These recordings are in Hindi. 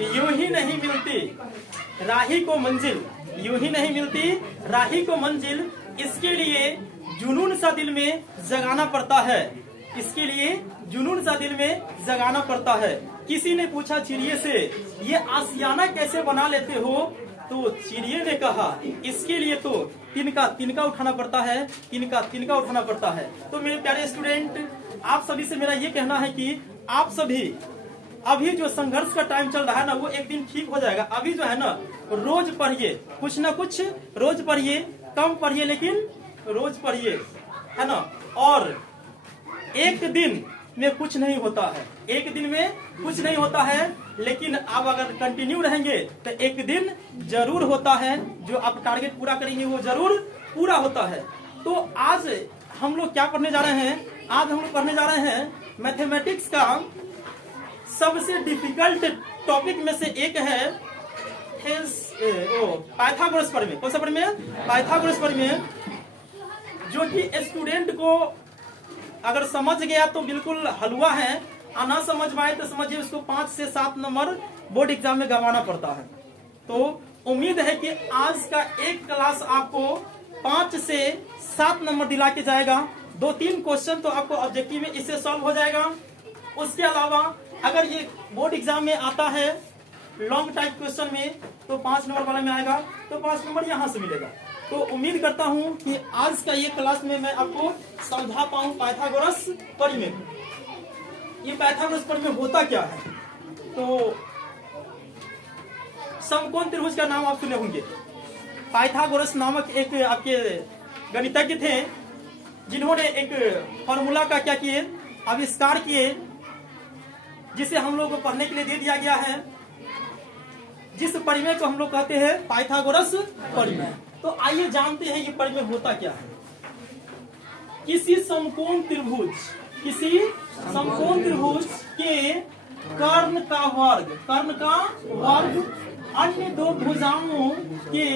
यूं ही नहीं मिलती राही को मंजिल, यूं ही नहीं मिलती राही को मंजिल, इसके लिए जुनून सा दिल में जगाना पड़ता है, इसके लिए जुनून सा दिल में जगाना पड़ता है। किसी ने पूछा चिड़िए से ये आशियाना कैसे बना लेते हो, तो चिड़िए ने कहा इसके लिए तो तिनका उठाना पड़ता है, तिनका उठाना पड़ता है। तो मेरे प्यारे स्टूडेंट, आप सभी से मेरा ये कहना है कि आप सभी अभी जो संघर्ष का टाइम चल रहा है ना, वो एक दिन ठीक हो जाएगा। अभी जो है ना, रोज पढ़िए, कुछ ना कुछ रोज पढ़िए, कम पढ़िए लेकिन रोज पढ़िए, है ना। और एक दिन में कुछ नहीं होता है, एक दिन में कुछ नहीं होता है, लेकिन आप अगर कंटिन्यू रहेंगे तो एक दिन जरूर होता है, जो आप टारगेट पूरा करेंगे वो जरूर पूरा होता है। तो आज हम लोग क्या पढ़ने जा रहे हैं? आज हम लोग पढ़ने जा रहे हैं मैथमेटिक्स का सबसे डिफिकल्ट टॉपिक में से एक है पाइथागोरस प्रमेय। कौन सा प्रमेय? पाइथागोरस प्रमेय, जो कि स्टूडेंट को अगर समझ गया तो बिल्कुल हलवा है, और ना समझ पाए तो समझिए उसको 5 से 7 नंबर बोर्ड एग्जाम में गंवाना पड़ता है। तो उम्मीद है कि आज का एक क्लास आपको 5 से 7 नंबर दिला के जाएगा। 2-3 क्वेश्चन तो आपको ऑब्जेक्टिव में इससे सॉल्व हो जाएगा। उसके अलावा अगर ये बोर्ड एग्जाम में आता है लॉन्ग टाइप क्वेश्चन में, तो 5 नंबर वाला में आएगा, तो 5 नंबर यहाँ से मिलेगा। तो उम्मीद करता हूँ कि आज का ये क्लास में मैं आपको समझा पाऊँ पाइथागोरस प्रमेय। ये पाइथागोरस प्रमेय होता क्या है? तो समकोण त्रिभुज का नाम आप सुने होंगे। पाइथागोरस नामक एक आपके गणितज्ञ थे, जिन्होंने एक फॉर्मूला का क्या किए, आविष्कार किए, जिसे हम लोग को पढ़ने के लिए दे दिया गया है, जिस प्रमेय को हम लोग कहते हैं पाइथागोरस प्रमेय। तो आइए जानते हैं ये प्रमेय होता क्या है। किसी समकोण त्रिभुज के कर्ण का वर्ग अन्य दो भुजाओं के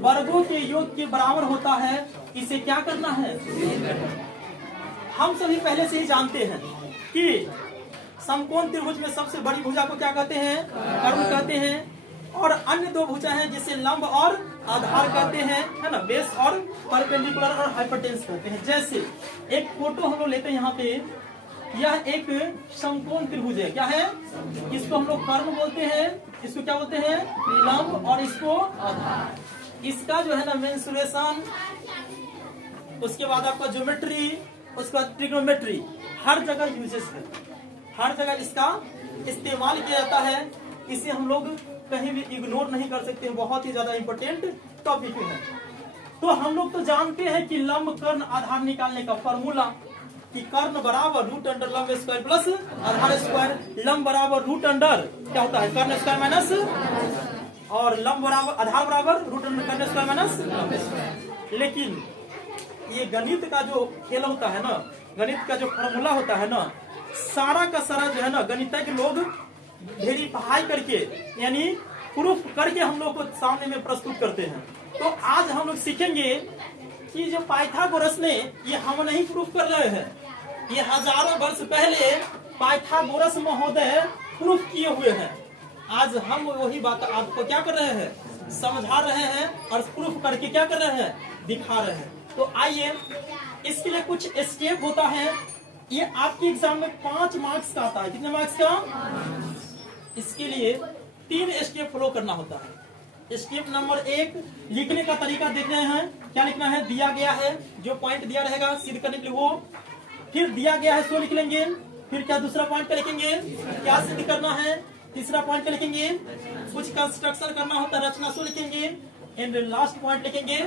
वर्गों के योग के बराबर होता है, इसे क्या करना है? हम सभी पहले से ही जानते हैं कि समकोण त्रिभुज में सबसे बड़ी भुजा को क्या कहते हैं? कर्ण कहते हैं। और अन्य दो भुजा हैं जिसे लंब और आधार कहते हैं, है ना, बेस और परपेंडिकुलर और हाइपोटेन्यूस कहते हैं। जैसे एक फोटो हम लोग लेते हैं यहाँ पे, यह एक समकोण त्रिभुज है। क्या है? इसको हम लोग कर्ण बोलते हैं, इसको क्या बोलते हैं? लंब, और इसको आधार। इसका जो है ना मेंसुरेशन, उसके बाद आपका ज्योमेट्री, उसके बाद ट्रिग्नोमेट्री, हर जगह यूजेस है, हर जगह इसका इस्तेमाल किया जाता है। इसे हम लोग कहीं भी इग्नोर नहीं कर सकते, बहुत ही ज्यादा इंपॉर्टेंट टॉपिक है। तो हम लोग तो जानते हैं कि लंब कर्ण आधार निकालने का फॉर्मूला, कि कर्ण बराबर रूट अंडर लंब स्क्वायर प्लस आधार स्क्वायर। लंब बराबर रूट अंडर क्या होता है? कर्ण स्क्वायर माइनस, और लंब बराबर आधार बराबर रूट अंडर कर्ण स्क्वायर माइनस लंब स्क्वायर। लेकिन ये गणित का जो खेल होता है ना, गणित का जो फॉर्मूला होता है ना, सारा का सारा जो है ना गणितज्ञ लोग वेरीफाई करके, यानी प्रूफ करके हम लोग को सामने में प्रस्तुत करते हैं। तो आज हम लोग सीखेंगे कि जो पाइथागोरस ने, ये हम नहीं प्रूफ कर रहे हैं, ये हजारों वर्ष पहले पाइथागोरस महोदय प्रूफ किए हुए हैं। आज हम वही बात आपको क्या कर रहे हैं? समझा रहे हैं, और प्रूफ करके क्या कर रहे हैं? दिखा रहे हैं। तो आइए, इसके लिए कुछ स्टेप होता है। ये आपके एग्जाम में 5 मार्क्स का आता है। कितने मार्क्स का? इसके लिए 3 स्टेप फॉलो करना होता है। स्टेप नंबर 1, लिखने का तरीका देख रहे हैं। क्या लिखना है? दिया गया है, जो पॉइंट दिया रहेगा सिद्ध करने के लिए वो, फिर दिया गया है सो लिख लेंगे, फिर क्या दूसरा पॉइंट पे लिखेंगे, क्या सिद्ध करना है, तीसरा पॉइंट पे लिखेंगे, कुछ कंस्ट्रक्शन करना होता है, रचना सो लिखेंगे, एंड लास्ट पॉइंट लिखेंगे।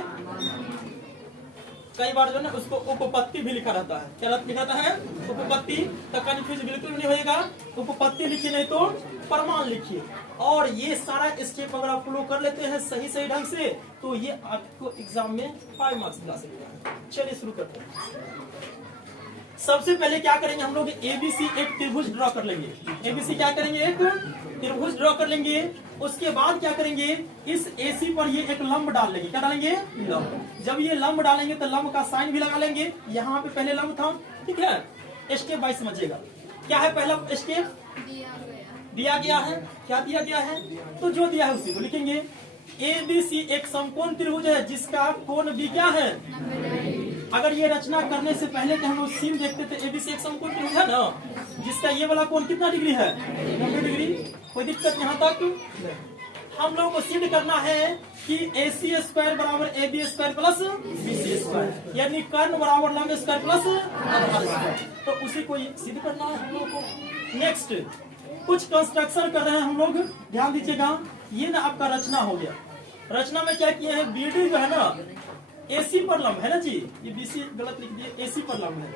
कई बार जो है उसको उपपत्ति भी लिखा रहता है। क्या लिखा रहता है? उपपत्ति। तो कंफ्यूज बिल्कुल नहीं होएगा। उपपत्ति लिखिए, नहीं तो प्रमाण लिखिए। और ये सारा स्टेप अगर आप फॉलो कर लेते हैं सही ढंग से, तो ये आपको एग्जाम में 5 मार्क्स दिला सकता है। चलिए शुरू करते हैं। सबसे पहले क्या करेंगे हम लोग? एबीसी एक त्रिभुज ड्रॉ कर लेंगे। एबीसी क्या करेंगे? एक त्रिभुज ड्रॉ कर लेंगे। उसके बाद क्या करेंगे? इस एसी पर ये एक लंब डाल लेंगे। क्या डालेंगे? लंब। जब ये लंब डालेंगे तो लंब का साइन भी लगा लेंगे। यहाँ पे पहले लंब था, ठीक है। स्टेप बाय समझिएगा। क्या है पहला स्टेप? दिया गया है, क्या दिया गया है, तो जो दिया है उसी को लिखेंगे। ABC एक समकोण त्रिभुज है जिसका कोण B क्या है। अगर ये रचना करने से पहले तो हम लोग सीन देखते थे, ABC एक समकोण त्रिभुज है ना, जिसका ये वाला कोण कितना डिग्री है, 90 डिग्री। कोई दिक्कत यहाँ तक। हम लोग को सिद्ध करना है कि AC स्क्वायर बराबर AB square plus BC square, यानी कर्ण बराबर लंब स्क्वायर प्लस आधार स्क्वायर, तो उसी को सिद्ध करना है हम लोग को। नेक्स्ट कुछ कंस्ट्रक्शन कर रहे हैं हम लोग, ध्यान दीजिएगा। ये ना आपका रचना हो गया। रचना में क्या किया है, BD जो है ना AC पर लंब है ना जी, ये BC गलत लिख दिए, AC पर लंब है।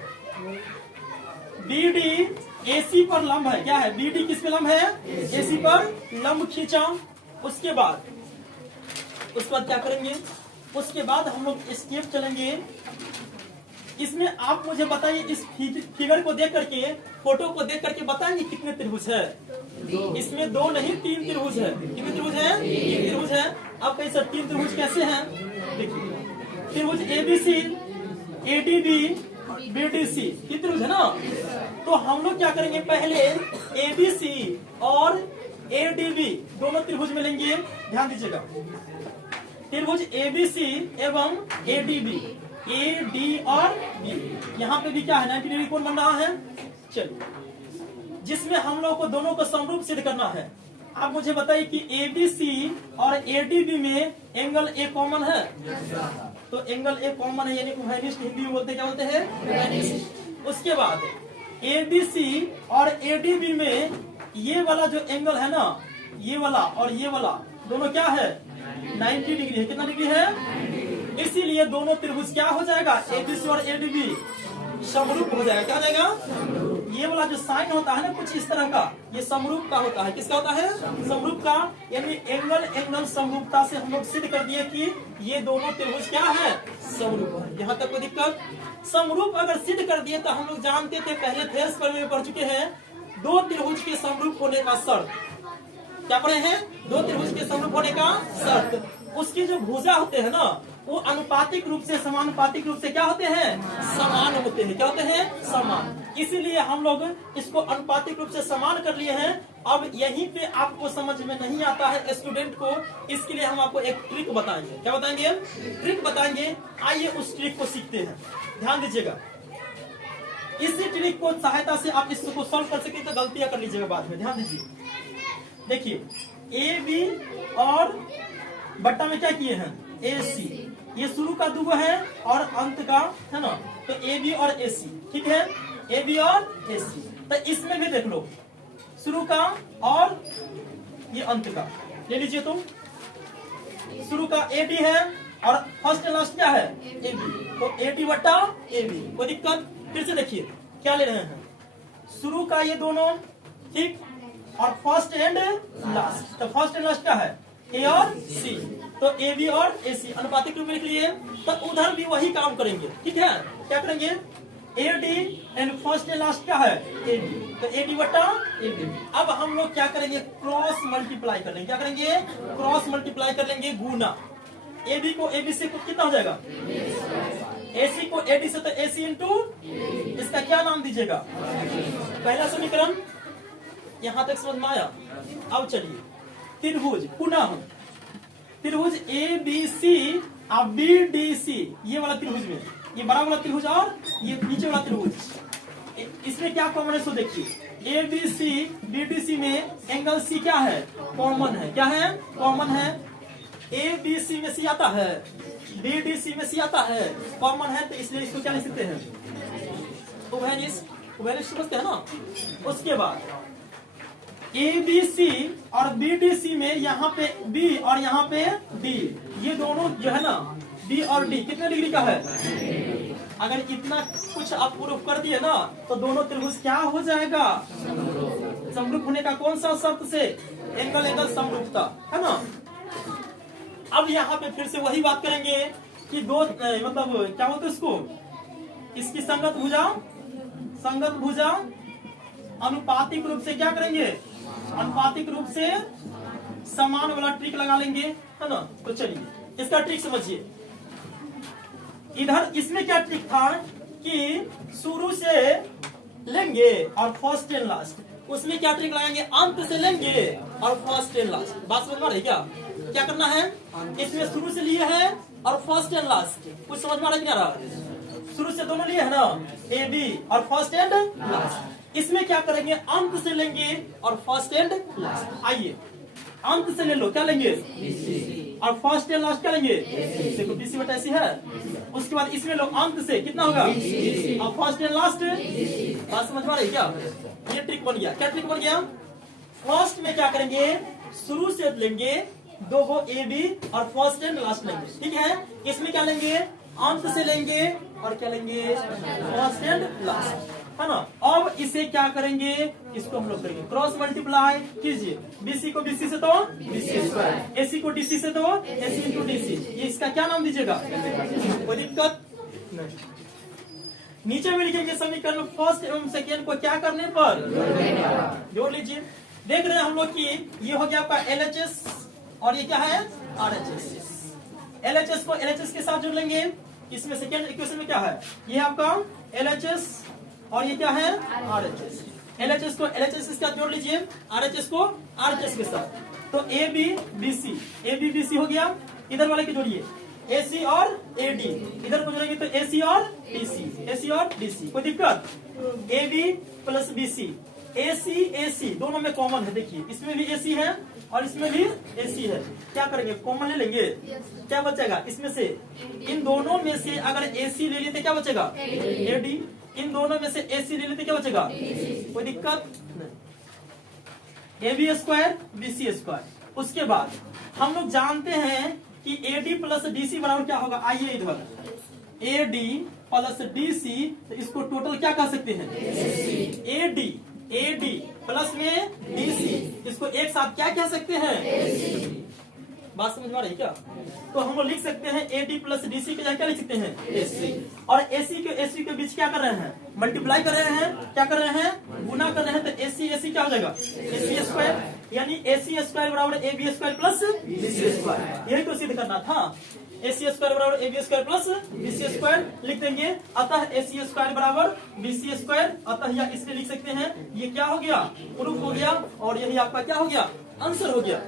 BD AC पर लंब है, क्या है, BD किस पे लंब है, AC पर लंब खींचा। उसके बाद क्या करेंगे, उसके बाद हम लोग स्टेप चलेंगे। इसमें आप मुझे बताइए, इस फिगर को देख करके, फोटो को देख करके बताएंगे कितने त्रिभुज है। इसमें 2 नहीं 3 त्रिभुज है। कितने त्रिभुज है, 3 त्रिभुज है। अब कैसे 3 त्रिभुज कैसे हैं, देखिए। त्रिभुज ABC, ADB, BDC, ये त्रिभुज है ना। तो हम लोग क्या करेंगे, पहले ABC और ADB दोनों त्रिभुज में लेंगे। ध्यान दीजिएगा, त्रिभुज ABC एवं ADB, AD और B, यहाँ पे भी क्या है, 90 डिग्री कोण बन रहा है। चलिए, जिसमें हम लोग को दोनों को समरूप सिद्ध करना है। आप मुझे बताइए कि ABC और ADB में एंगल A कॉमन है, तो एंगल A कॉमन है, यानी उभयनिष्ठ हिंदी में बोलते क्या बोलते हैं, उभयनिष्ठ। उसके बाद ABC और ADB में ये वाला जो एंगल है ना, ये वाला और ये वाला दोनों क्या है, 90 डिग्री है। कितना डिग्री है, इसीलिए दोनों त्रिभुज क्या हो जाएगा, ABC और ADB समरूप हो जाएगा। क्या हो जाएगा, ये वाला जो साइन होता है ना कुछ इस तरह का, ये समरूप का होता है। किसका होता है, समरूप का, यानी एंगल समरूपता से हम लोग सिद्ध कर दिए कि ये दोनों त्रिभुज क्या है, समरूप है। यहाँ तक कोई दिक्कत। समरूप अगर सिद्ध कर दिए तो हम लोग जानते थे, पहले थेरस पर में पढ़ चुके हैं, 2 त्रिभुज के समरूप होने का शर्त। क्या पढ़े हैं, 2 त्रिभुज के समरूप होने का शर्त। उसकी जो भुजा होते हैं ना, वो अनुपातिक रूप से, समानुपातिक रूप से क्या होते हैं, समान होते हैं। क्या होते हैं, समान। इसीलिए हम लोग इसको अनुपातिक रूप से समान कर लिए हैं। अब यहीं पे आपको समझ में नहीं आता है स्टूडेंट को, इसके लिए हम आपको एक ट्रिक बताएंगे। क्या बताएंगे, ट्रिक बताएंगे। आइए उस ट्रिक को सीखते हैं। ध्यान दीजिएगा, इसी ट्रिक को सहायता से आप इसको सॉल्व कर सके तो गलतियां कर लीजिएगा बाद में। ध्यान दीजिए, देखिए AB और बट्टा में क्या किए हैं, AC। ये शुरू का दुगो है और अंत का है ना, तो AB और AC, ठीक है, AB और AC। तो इसमें भी देख लो, शुरू का और ये अंत का ले लीजिए। तुम शुरू का AB है और फर्स्ट एंड लास्ट क्या है, AB, तो AD बट्टा AB। कोई दिक्कत। फिर से देखिए क्या ले रहे हैं, शुरू का ये दोनों, ठीक, और फर्स्ट एंड लास्ट। तो फर्स्ट एंड लास्ट क्या है, A और C, तो AB और AC अनुपातिक रूप में लिख लिए। तो उधर भी वही काम करेंगे, ठीक है। क्या करेंगे, AD and first and last क्या है, AB, तो AD बट्टा AB। अब हम लोग क्या करेंगे, क्रॉस मल्टीप्लाई कर लेंगे। क्या करेंगे, क्रॉस मल्टीप्लाई कर लेंगे, गुना। AB को AB से कितना हो जाएगा, AC को AD से, तो AC इंटू इसका क्या नाम दीजिएगा, पहला समीकरण। यहां तक समझ में आया। अब चलिए, त्रिभुज पुनः, त्रिभुज ABC और BDC, ये वाला त्रिभुज में, ये बड़ा वाला त्रिभुज और ये नीचे वाला त्रिभुज, इसमें क्या कॉमन है, सो देखिए। ABC BDC में एंगल C क्या है, कॉमन है। क्या है, कॉमन है। ABC में C आता है, BDC में C आता है, कॉमन है, तो इसलिए इसको क्या लिख सकते हैं, उभयनिष्ठ समझते हैं ना। उसके बाद ABC और BDC में यहाँ पे B और यहाँ पे D, ये दोनों जो है ना, B और D कितने डिग्री का है। अगर इतना कुछ आप प्रूफ कर दिए ना, तो दोनों त्रिभुज क्या हो जाएगा, समरूप होने का कौन सा शर्त से, एंगल समरूपता, है ना। अब यहाँ पे फिर से वही बात करेंगे कि दो मतलब क्या बोलते इसको, इसकी संगत भुजा अनुपातिक रूप से क्या करेंगे, अनुपातिक रूप से समान वाला ट्रिक लगा लेंगे, है ना। तो चलिए इसका ट्रिक समझिए। इधर इसमें क्या ट्रिक था कि शुरू से लेंगे और फर्स्ट एंड लास्ट, उसमें क्या ट्रिक लगाएंगे, अंत से लेंगे और फर्स्ट एंड लास्ट। बात समझ में आ रही है क्या? क्या करना है, इसमें शुरू से लिए है और फर्स्ट एंड लास्ट। कुछ समझ में आ रहा है कि नहीं आ रहा? शुरू से दोनों लिए है ना, ए बी और फर्स्ट एंड लास्ट। इसमें क्या करेंगे, अंत से लेंगे और फर्स्ट एंड लास्ट। आइए अंत से ले लो, क्या लेंगे, और फर्स्ट एंड लास्ट क्या लेंगे, देखो बीसी बटा ऐसी है। उसके बाद इसमें लो अंत से कितना होगा, और फर्स्ट एंड लास्ट। बात समझ में आ रही है क्या? ये ट्रिक बन गया। क्या ट्रिक बन गया, फर्स्ट में क्या करेंगे, शुरू से लेंगे दो गो ए बी और फर्स्ट एंड लास्ट लेंगे, ठीक है। इसमें क्या लेंगे, अंत से लेंगे और क्या लेंगे, फर्स्ट एंड लास्ट, है ना। अब इसे क्या करेंगे, इसको हम लोग करेंगे क्रॉस मल्टीप्लाई कीजिए। बीसी को बीसी से तो बीसी स्क्वायर, एसी को डीसी से तो एसी इंटू डीसी। ये इसका क्या नाम दीजिएगा, कोई दिक्कत नहीं। नीचे में लिखेंगे समीकरण फर्स्ट एवं सेकेंड को क्या करने पर जोड़ लीजिए। देख रहे हैं हम लोग कि ये हो गया आपका एलएचएस और ये क्या है, आरएचएस। एलएचएस को एलएचएस के साथ जोड़ लेंगे। इसमें सेकेंड इक्वेशन में क्या है, ये आपका एलएचएस और ये क्या है, आरएचएस। एलएचएस को एलएचएस के साथ जोड़ लीजिए, आरएचएस को आरएचएस के साथ। तो A B B C, A B B C हो गया। इधर वाले की जोड़िए, एसी और एडी। इधर को जोड़ेंगे तो एसी और डीसी, एसी और डीसी। कोई दिक्कत, A B plus B C, AC AC दोनों में कॉमन है। देखिए इसमें भी एसी है और इसमें भी एसी है। क्या करेंगे, कॉमन ले लेंगे। क्या बचेगा इसमें से, इन दोनों में से अगर एसी ले लेते क्या बचेगा, एडी। इन दोनों में से एसी ले लेते क्या बचेगा, कोई दिक्कत नहीं। A B square B C square. उसके बाद हम लोग जानते हैं कि एडी प्लस डीसी बराबर क्या होगा। आइए इधर, एडी प्लस डीसी, तो इसको टोटल क्या कह सकते हैं, एडी। एडी प्लस में डीसी, इसको एक साथ क्या कह सकते हैं। बात समझ में आ रही है क्या? तो हम लोग लिख सकते हैं एडी प्लस डीसी के जगह क्या लिख सकते हैं, एसी। और एसी के एसी के बीच क्या कर रहे हैं, मल्टीप्लाई कर रहे हैं। क्या कर रहे हैं, गुना कर रहे हैं। तो एसी एसी क्या हो जाएगा, एसी स्क्वायर। यानी एसी स्क्वायर बराबर A B square plus BC square. यही तो सिद्ध करना था। एसी स्क्वायर बराबर A B square plus BC square लिख देंगे। अतः एसी स्क्वायर बराबर बीसी स्क्वायर। अतः या इसलिए लिख सकते हैं, ये क्या हो गया, प्रूफ हो गया। और यही आपका क्या हो गया, आंसर हो गया।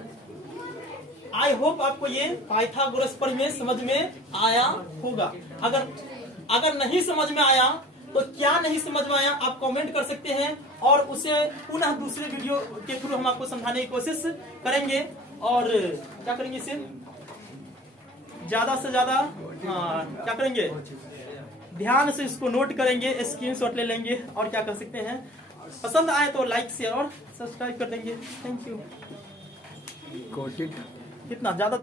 आई होप आपको ये पाइथागोरस प्रमेय समझ में आया होगा। अगर नहीं समझ में आया तो क्या नहीं समझ में आया आप कमेंट कर सकते हैं, और उसे पुनः दूसरे वीडियो के थ्रू हम आपको समझाने की कोशिश करेंगे। और क्या करेंगे, इसे ज्यादा से ज्यादा क्या करेंगे, ध्यान से इसको नोट करेंगे, स्क्रीनशॉट ले लेंगे। और क्या कर सकते हैं, पसंद आए तो लाइक शेयर और सब्सक्राइब कर देंगे। Thank you. कितना ज्यादा